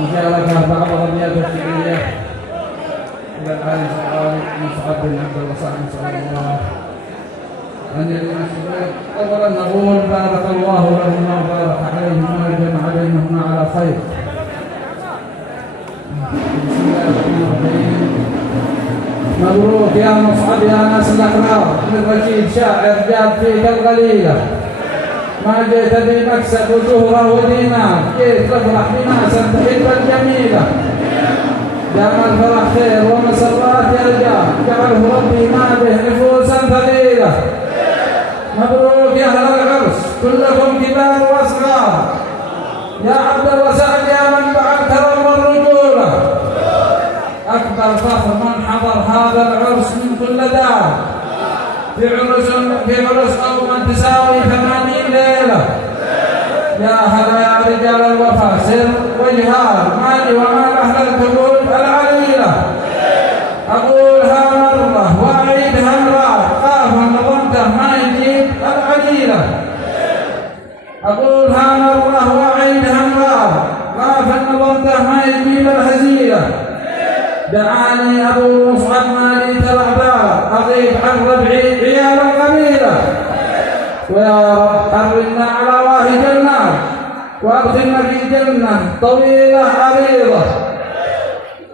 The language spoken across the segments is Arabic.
مشاركة بعض الأبيات الشعرية إلى العالم مسعد بن عبد الله صاحب نسأل الله أن يجعل. أولا نقول بارك الله لهما وبارك عليهما وجمع بينهما على خير. بسم الله الرحمن الرحيم. مبروك يا مصعب يا ناس الأحرار من رشيد شاعر جاد فيك الغليلة، ما جئت بمكسب وشهرة ودينار، جئت تفرح بناسا تحب الجميلة. دام الفرح خير ومسرات يا رجال، جعله ربي ما به نفوسا ثقيلة. مبروك يا أهل العرس كلكم كبار وأصغار، يا عبد الرزاق يا من بعد كرم الرجولة. أكبر فخر من حضر هذا العرس من كل دار، في عرس قوم تساوي 80 ليلة. يا هلا يا رجال الوفا سر وجهار، مالي ومال أهل الكبود العليلة. أقولها مرة وأعيدها مرات، خافا نظمته ما يجيب العليلة. أقولها مرة وأعيدها مرات، خافا نظمته ما يجيب الهزيلة. دعاني أبو مصعب ماليت الأعذار، أغيب عن ربعي عيال القبيلة. ويا رب حرنا على واهج النار، وأدخلنا في جنة طويلة عريضة.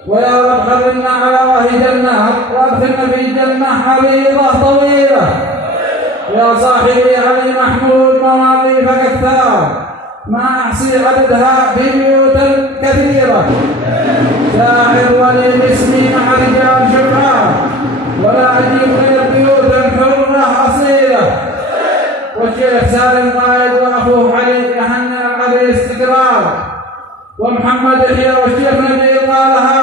ويا رب حرنا على واهج النار، وأدخلنا في جنة عريضة طويلة. يا صاحبي علي محمود مواقيفك كثار، ما أحصي عددها في بيوت كثيرة. شاعر ولي اسمي مع رجال شباب، ولا أجيب غير بيوت حرة أصيلة. والشيخ سالم قائد وأخوه علي يهنئ عليه استقرار، ومحمد يحيى والشيخ نبي قالها